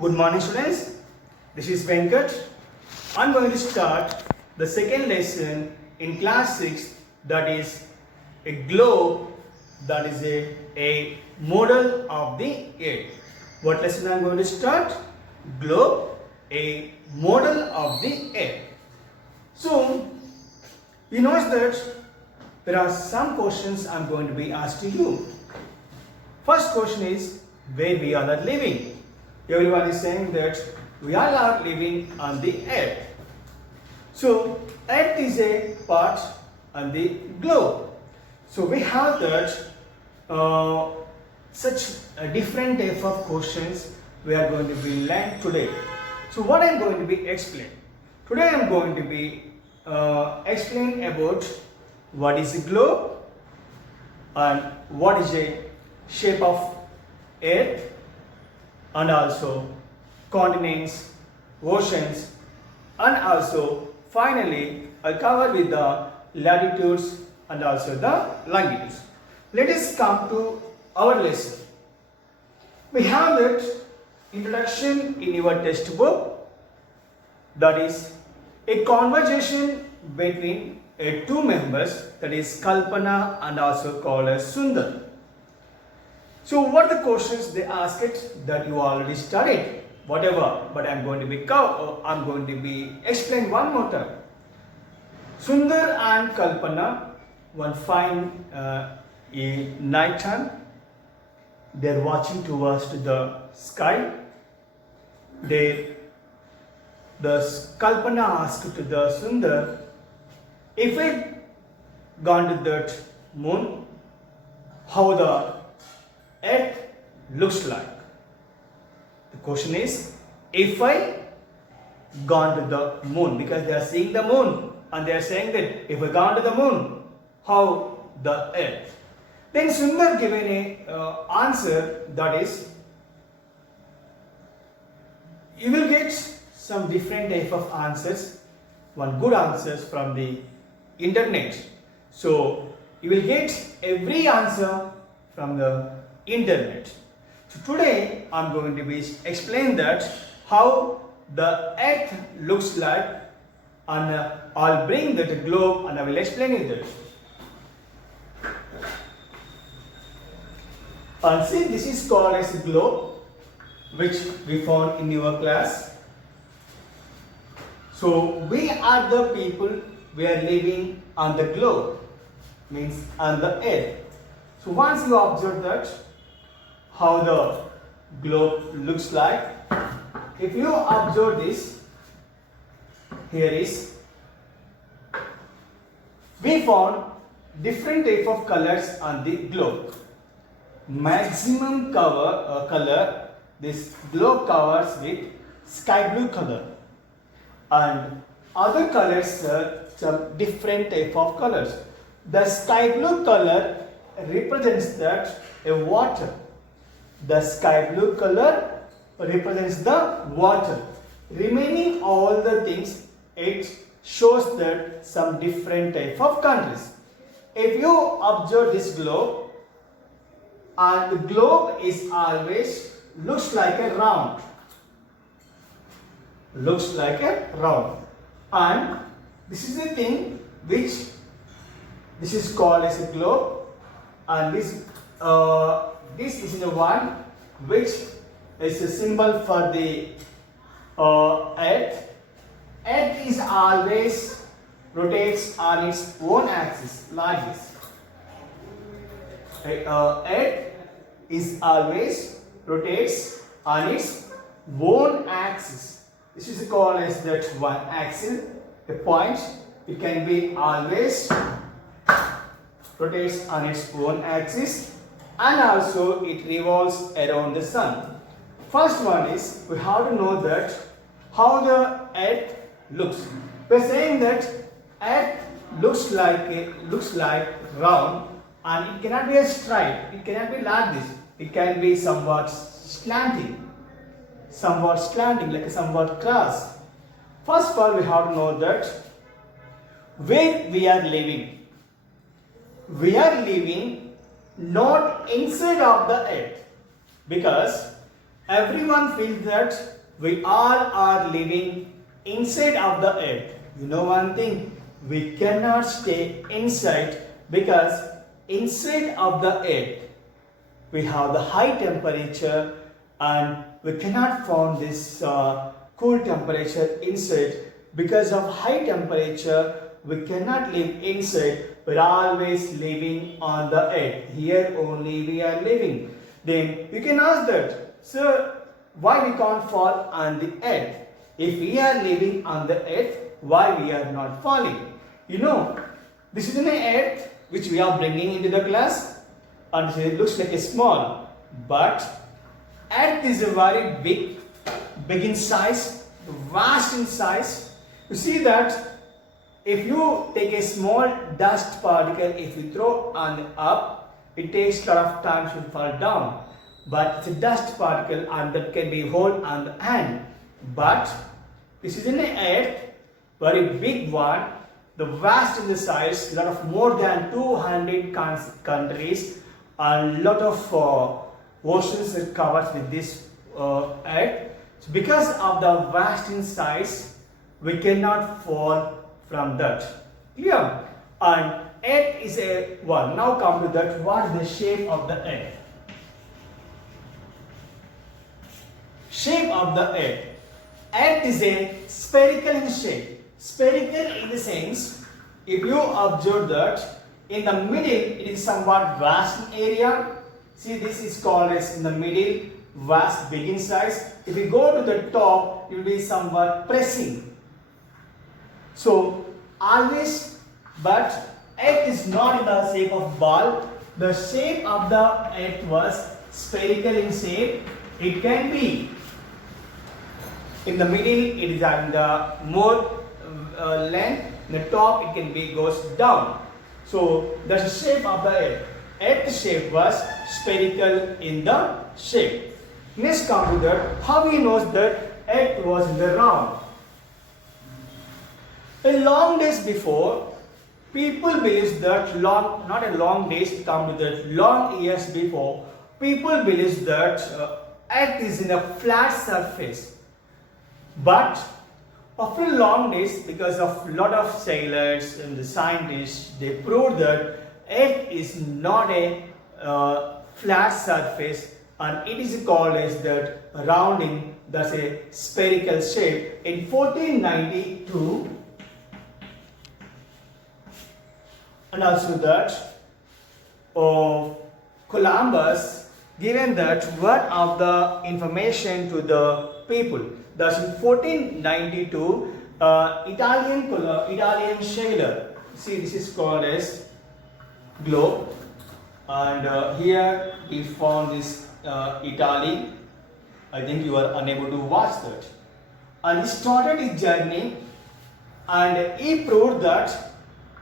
Good morning, students. This is Venkat. I'm going to start the second lesson in class 6, that is a globe, that is a model of the earth. What lesson I'm going to start? Globe, a model of the earth. So, you notice that there are some questions I'm going to be asking you. First question is, where we are not living? Everyone is saying that we are not living on the earth. So, earth is a part on the globe. So, we have that such a different type of questions we are going to be learned today. So, what I am going to be explain? Today I am going to be explain about what is a globe and what is a shape of earth, and also continents, oceans, and also finally I'll cover with the latitudes and also the longitudes. Let us come to our lesson. We have that introduction in your textbook, that is a conversation between two members, that is Kalpana and also called as Sundar. So what are the questions they ask it that you already studied? Whatever, but I'm going to be explain one more time. Sundar and Kalpana, one fine night time, they're watching towards the sky. The Kalpana asked to the Sundar, if I gone to that moon, how the earth looks like. The question is, if I gone to the moon, because they are seeing the moon and they are saying that if I gone to the moon, how the earth. Then Sundar given a answer, that is, you will get some different type of answers, one good answers from the internet. So you will get every answer from the internet. So today I am going to be explain that how the earth looks like, and I'll bring that globe and I will explain it that. And see, this is called as a globe, which we found in your class. So we are the people, we are living on the globe, means on the earth. So once you observe that, how the globe looks like, if you observe this, here is, we found different type of colors on the globe. Maximum color, this globe covers with sky blue color, and other colors are some different type of colors. The sky blue color represents that a water. The sky blue color represents the water. Remaining all the things, it shows that some different type of countries. If you observe this globe, and the globe is always looks like a round. Looks like a round. And this is the thing which this is called as a globe, and this is the one which is a symbol for the earth. Earth is always rotates on its own axis like this. Earth is always rotates on its own axis. This is called as that one axis, a point. It can be always rotates on its own axis, and also it revolves around the sun. First one is, we have to know that how the earth looks. We are saying that earth looks like round, and it cannot be a stripe, it cannot be like this, it can be somewhat slanting, like a somewhat cross. First of all, we have to know that where we are living. We are living not inside of the earth, because Everyone feels that we all are living inside of the earth. You know one thing, we cannot stay inside because inside of the earth we have the high temperature and we cannot find this cool temperature inside. Because of high temperature we cannot live inside. We're always living on the earth. Here only we are living. Then you can ask that, sir, why we can't fall on the earth? If we are living on the earth, why we are not falling? You know, this is an earth which we are bringing into the class, and it looks like a small, but earth is a very big in size, vast in size. You see that if you take a small dust particle, if you throw on the up, it takes a lot of time to fall down. But it's a dust particle and that can be held on the hand. But this is an earth, very big one, the vast in the size, lot of more than 200 countries, and lot of oceans are covered with this earth. So because of the vast in size, we cannot fall from that. Clear? And earth is a one. Now come to that. What is the shape of the earth? Shape of the earth. Earth is a spherical in shape. Spherical in the sense, if you observe that in the middle it is somewhat vast in area. See, this is called as in the middle, vast, big in size. If you go to the top, it will be somewhat pressing. So always, but earth is not in the shape of ball. The shape of the earth was spherical in shape. It can be in the middle, it is having the more length. In the top, it can be goes down. So that's the shape of the earth. Earth shape was spherical in the shape. Next come to that, how we know that earth was in the round. A long days before, people believe that not a long days, come to that long years before, people believe that earth is in a flat surface. But after long days, because of lot of sailors and the scientists, they proved that earth is not a flat surface, and it is called as that rounding, that's a spherical shape. In 1492, and also that Columbus given that one of the information to the people. Thus in 1492, Italian sailor, see this is called as globe, and here we found this Italy. I think you are unable to watch that. And he started his journey and he proved that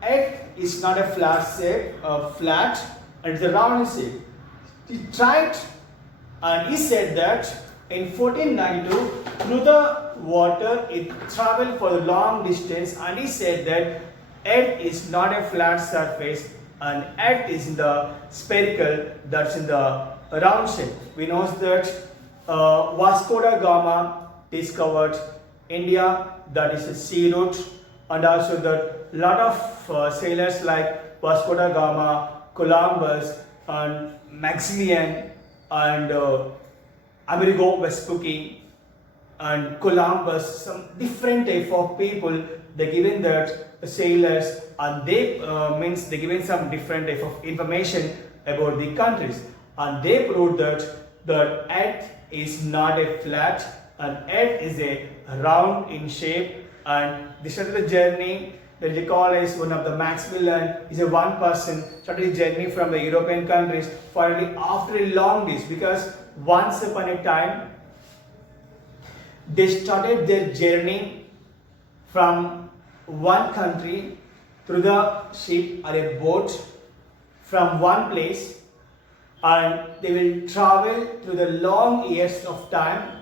earth is not a flat shape, flat, and it's a round shape. He tried and he said that in 1492 through the water it traveled for a long distance, and he said that earth is not a flat surface and earth is in the spherical, that's in the round shape. We know that Vasco da Gama discovered India, that is a sea route, and also that lot of sailors like Vasco da Gama, Columbus, and Magellan, and Amerigo Vespucci, and Columbus, some different type of people, they given that sailors, and they means they given some different type of information about the countries, and they proved that the earth is not a flat and earth is a round in shape. And they started the journey that they call as one of the Maximilian is a one person started a journey from the European countries finally after a long days, because once upon a time they started their journey from one country through the ship or a boat from one place, and they will travel through the long years of time.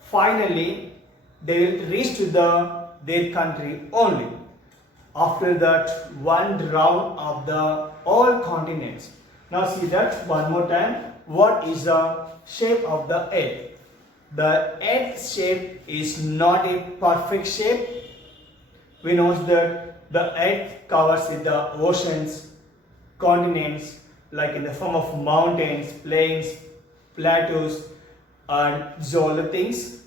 Finally they will reach to their country only after that one round of the all continents. Now see that one more time. What is the shape of the earth? the Earth shape is not a perfect shape. We know that the Earth covers with the oceans, continents, like in the form of mountains, plains, plateaus, and so other things.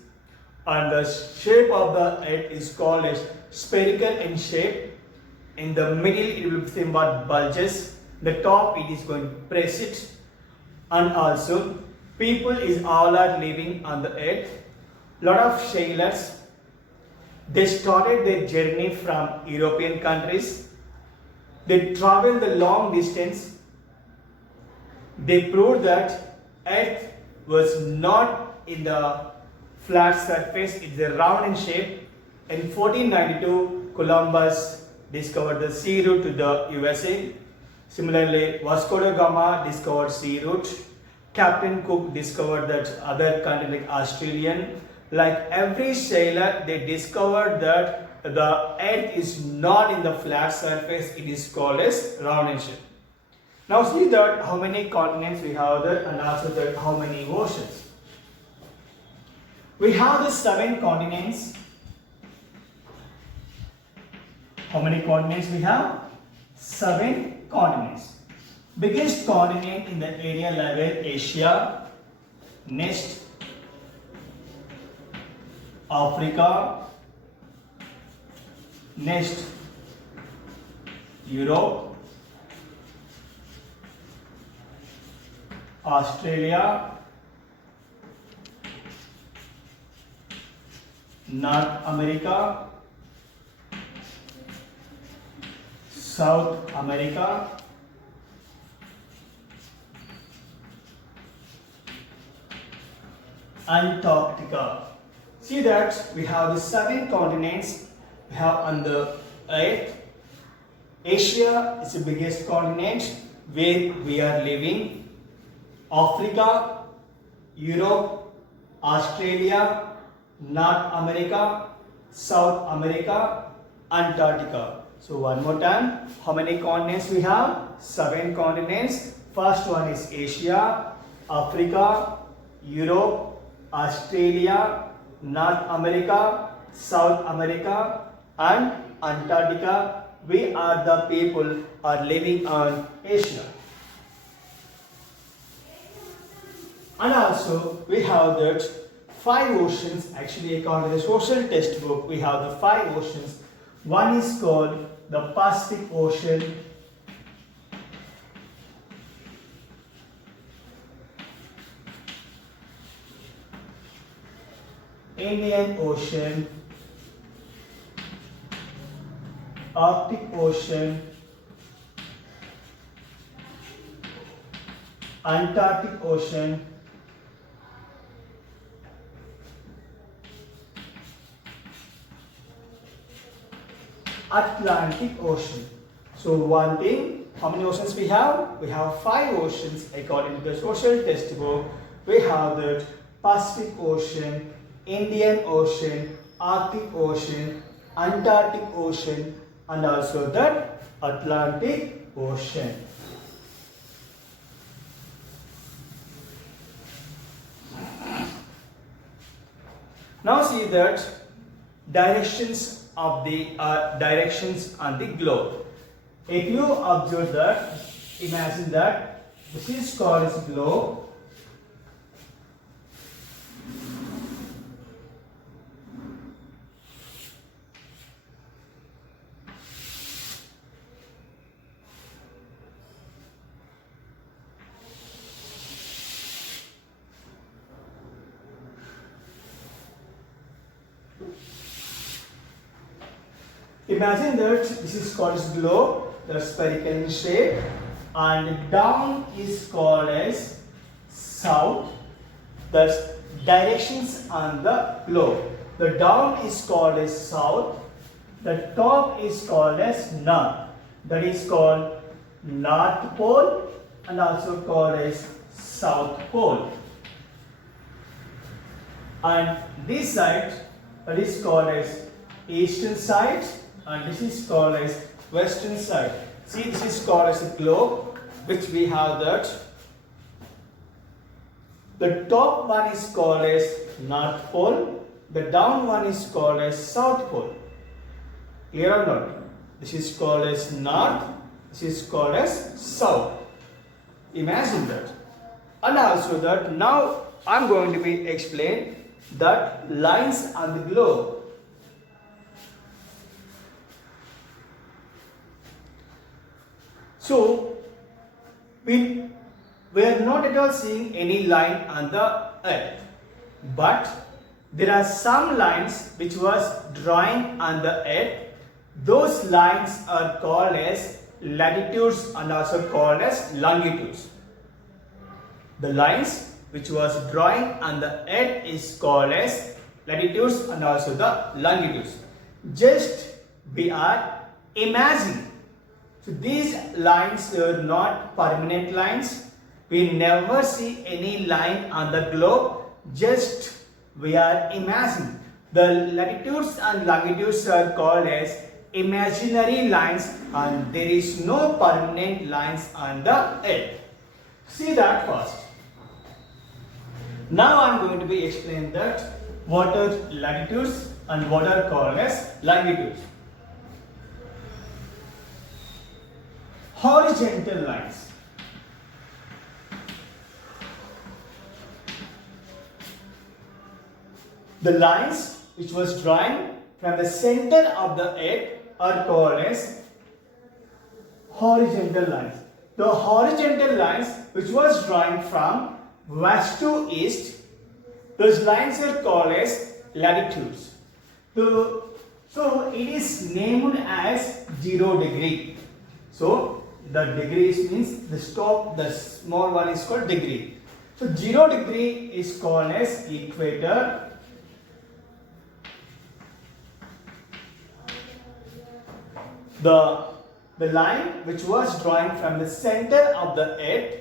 And the shape of the Earth is called as spherical in shape. In the middle it will be somewhat bulges. The top it is going to press it. And also people is all are living on the Earth. Lot of sailors, they started their journey from European countries. They traveled the long distance. They proved that Earth was not in the flat surface, it's a round in shape. In 1492, Columbus discovered the sea route to the USA. Similarly, Vasco da Gama discovered sea route. Captain Cook discovered that other country like Australian. Like every sailor, they discovered that the Earth is not in the flat surface, it is called as round in shape. Now see that how many continents we have there and also that how many oceans. We have the 7 continents. How many continents we have? 7 continents. Biggest continent in the area level Asia, next Africa, next Europe, Australia, North America, South America, Antarctica. See that we have the 7 continents we have on the Earth. Asia is the biggest continent where we are living. Africa, Europe, Australia, North America, South America, Antarctica. So one more time, how many continents we have? 7 continents. First one is Asia, Africa, Europe, Australia, North America, South America, and Antarctica. We are the people are living on Asia. And also we have that 5 oceans. Actually, according to the social textbook, we have the 5 oceans. One is called the Pacific Ocean, Indian Ocean, Arctic Ocean, Antarctic Ocean, Atlantic Ocean. So one thing, how many oceans we have? We have 5 oceans according to the social textbook. We have the Pacific Ocean, Indian Ocean, Arctic Ocean, Antarctic Ocean, and also the Atlantic Ocean. Now see that directions of the directions on the globe. If you observe that, imagine that this is called as globe. Imagine that this is called as globe, the spherical in shape, and down is called as south. The directions on the globe. The down is called as south. The top is called as north. That is called North Pole and also called as South Pole. And this side, that is called as eastern side, and this is called as western side. See, this is called as a globe, which we have that. The top one is called as North Pole. The down one is called as South Pole. Clear or not? This is called as North. This is called as South. Imagine that. And also that now I am going to be explain that lines on the globe. So we are not at all seeing any line on the earth, but there are some lines which was drawing on the earth. Those lines are called as latitudes and also called as longitudes. The lines which was drawing on the earth is called as latitudes and also the longitudes. Just we are imagining. So these lines are not permanent lines. We never see any line on the globe. Just we are imagining. The latitudes and longitudes are called as imaginary lines, and there is no permanent lines on the earth. See that first. Now I am going to be explaining that what are latitudes and what are called as longitudes. Horizontal lines. The lines which was drawn from the center of the earth are called as horizontal lines. The horizontal lines which was drawn from west to east, those lines are called as latitudes. So it is named as 0 degree. So the degrees means the small one is called degree. So 0 degree is called as equator. The line which was drawn from the center of the earth,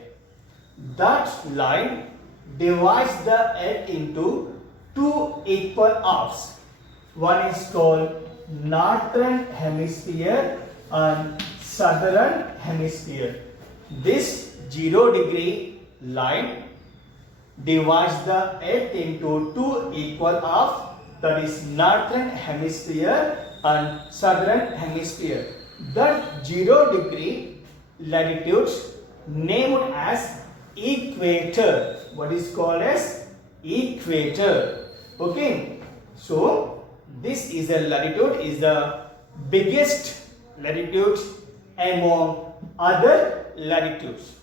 that line divides the earth into two equal halves. One is called northern hemisphere and southern hemisphere. This 0 degree line divides the earth into two equal halves, that is northern hemisphere and southern hemisphere. That 0 degree latitudes named as equator. What is called as equator? Okay. So this is a latitude, is the biggest latitude among other latitudes.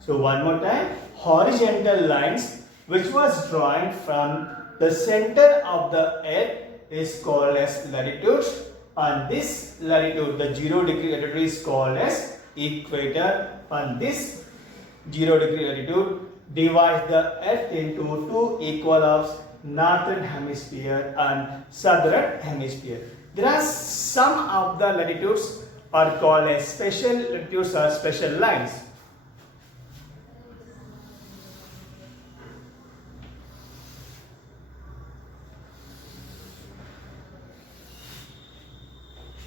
So one more time, horizontal lines which was drawn from the center of the earth is called as latitudes, and this latitude, the 0 degree latitude, is called as equator, and this 0 degree latitude divides the earth into two equal halves, northern hemisphere and southern hemisphere. There are some of the latitudes are called as special latitudes or special lines.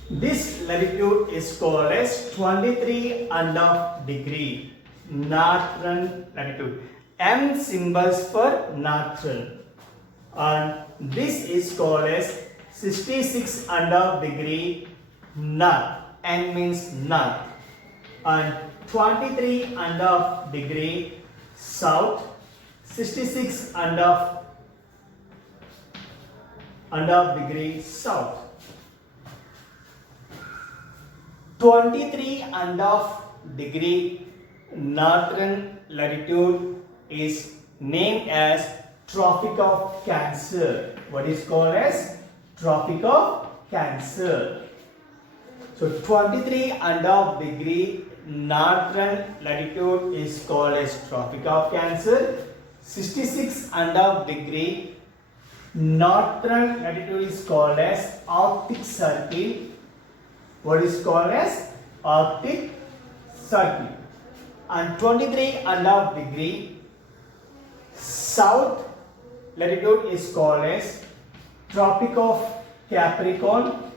This latitude is called as 23½ degree, northern latitude. M symbols for northern, and this is called as 66½ degree north. N means north, and 23½ degree south, 66½ degree south. 23½ degree northern latitude is named as Tropic of Cancer. What is called as Tropic of Cancer. So 23½ degree northern latitude is called as Tropic of Cancer. 66½ degree northern latitude is called as Arctic Circle. What is called as Arctic Circle. And 23½ degree south latitude is called as Tropic of Capricorn.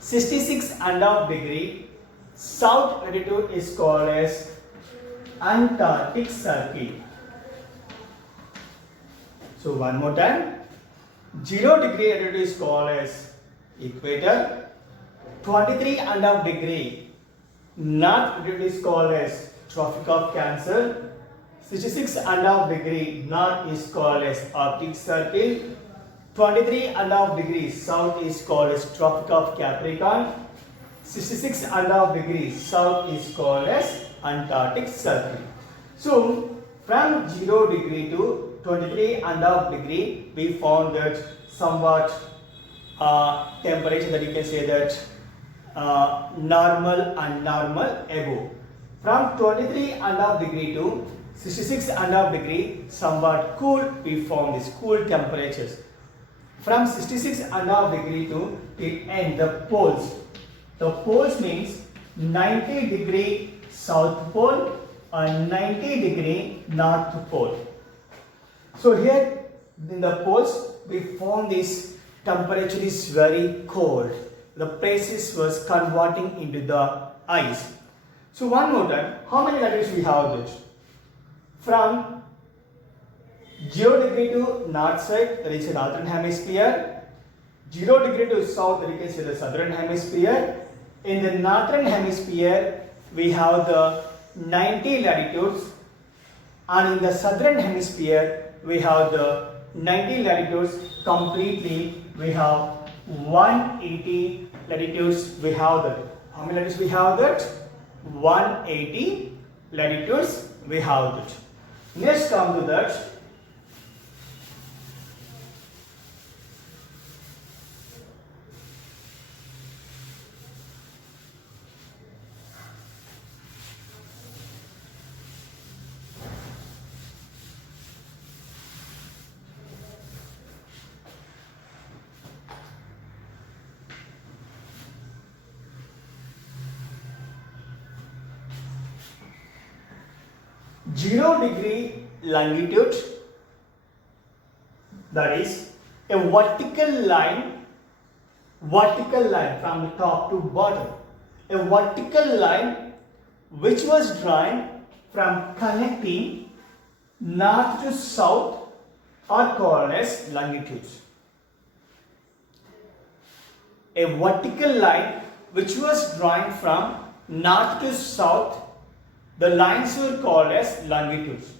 66½ degree south latitude is called as Antarctic Circle. So one more time. 0° latitude is called as equator. 23.5 degree north latitude is called as Tropic of Cancer. 66.5 degree north is called as Arctic Circle. 23.5 degrees south is called as Tropic of Capricorn. 66.5 degrees south is called as Antarctic Circle. So from 0° to 23.5 degree, we found that somewhat temperature that you can say that normal and normal above. From 23.5 degree to 66.5 degree, somewhat cool, we found these cool temperatures. From 66.5 degree to till end, the poles. The poles means 90° south pole and 90° north pole. So here in the poles, we found this temperature is very cold. The places was converting into the ice. So one more time, how many latitudes we have this? From 0° to north side, that is the northern hemisphere. 0° to south, that you can see the southern hemisphere. In the northern hemisphere, we have the 90 latitudes, and in the southern hemisphere, we have the 90 latitudes completely. We have 180 latitudes. We have that. How many latitudes we have that? 180 latitudes we have that. Next come to that. Zero-degree longitude, that is a vertical line from the top to bottom, a vertical line which was drawn from connecting north to south are called as longitudes. A vertical line which was drawn from north to south, the lines were called as longitudes.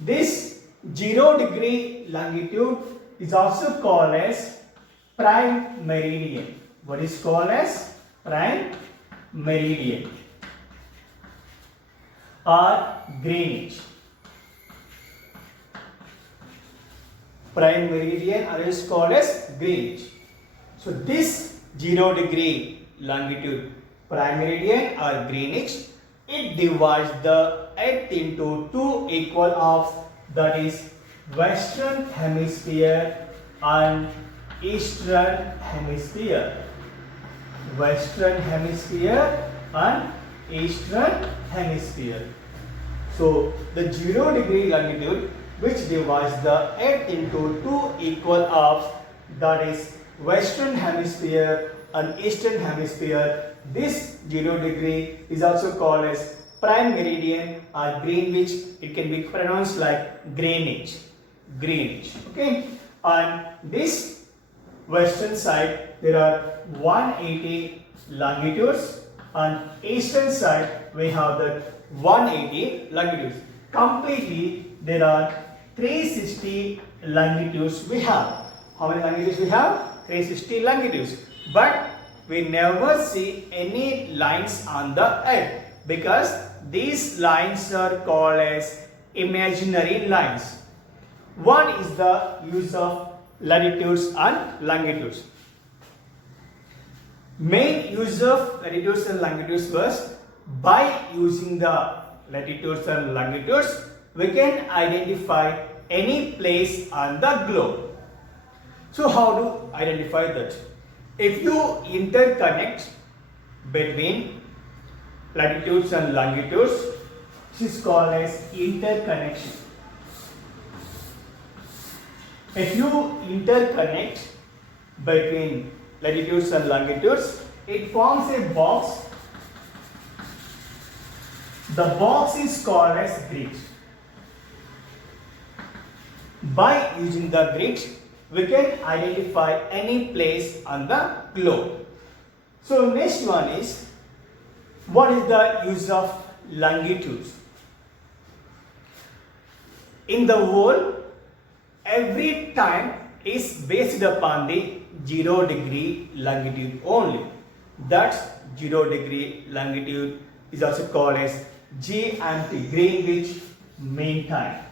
This 0-degree longitude is also called as prime meridian. What is called as prime meridian or Greenwich. Prime meridian or is called as Greenwich. So this 0-degree longitude, prime meridian or Greenwich, it divides the Earth into two equal halves, that is Western Hemisphere and Eastern Hemisphere. Western Hemisphere and Eastern Hemisphere. So the 0-degree longitude which divides the Earth into two equal halves, that is Western Hemisphere and Eastern Hemisphere. This 0-degree is also called as prime meridian or Greenwich. It can be pronounced like Greenwich. Greenwich. Okay. On this western side, there are 180 longitudes. On eastern side, we have that 180 longitudes. Completely, there are 360 longitudes we have. How many longitudes we have? 360 longitudes. But we never see any lines on the earth because these lines are called as imaginary lines. One is the use of latitudes and longitudes. Main use of latitudes and longitudes was by using the latitudes and longitudes we can identify any place on the globe. So how to identify that? If you interconnect between latitudes and longitudes, this is called as interconnection. If you interconnect between latitudes and longitudes, it forms a box. The box is called as grid. By using the grid, we can identify any place on the globe. So next one is, what is the use of longitudes? In the world, every time is based upon the 0 degree longitude only. That's 0 degree longitude is also called as GMT, Greenwich Mean Time.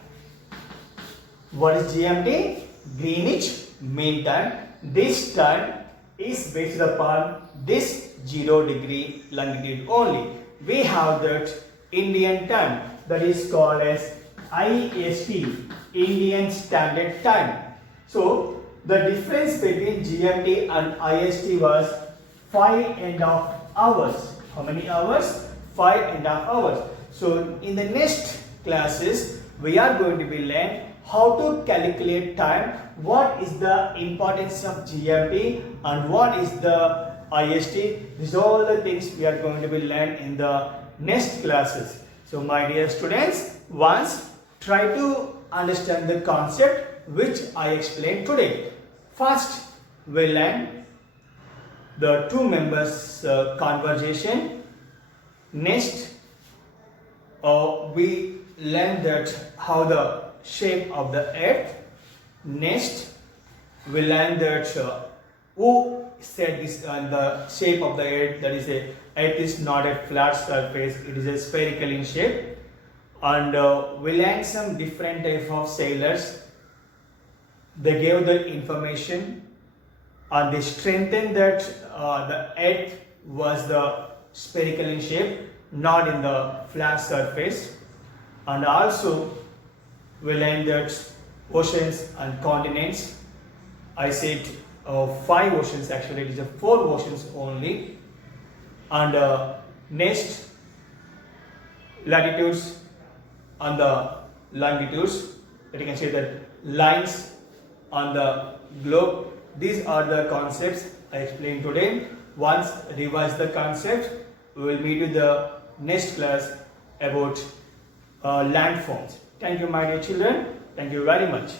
What is GMT? Greenwich Mean Time. This time is based upon this 0 degree longitude only. We have that Indian time, that is called as IST, Indian Standard Time. So the difference between GMT and IST was 5.5 hours. How many hours? 5.5 hours. So in the next classes, we are going to be learn how to calculate time, what is the importance of GMT and what is the IST. These are all the things we are going to be learn in the next classes. So my dear students, once try to understand the concept which I explained today. First, we learn the two members conversation. Next, we learn that how the shape of the earth. Next, we learn that who said this the shape of the earth, that is earth is not a flat surface, it is a spherical in shape. And we learned some different type of sailors. They gave the information and they strengthened that the earth was the spherical in shape, not in the flat surface. And also we learned that oceans and continents, I said 5 oceans, actually it is 4 oceans only. And next, latitudes and the longitudes, that you can say that lines on the globe. These are the concepts I explained today. Once revise the concept, we will meet with the next class about landforms. Thank you, my dear children. Thank you very much.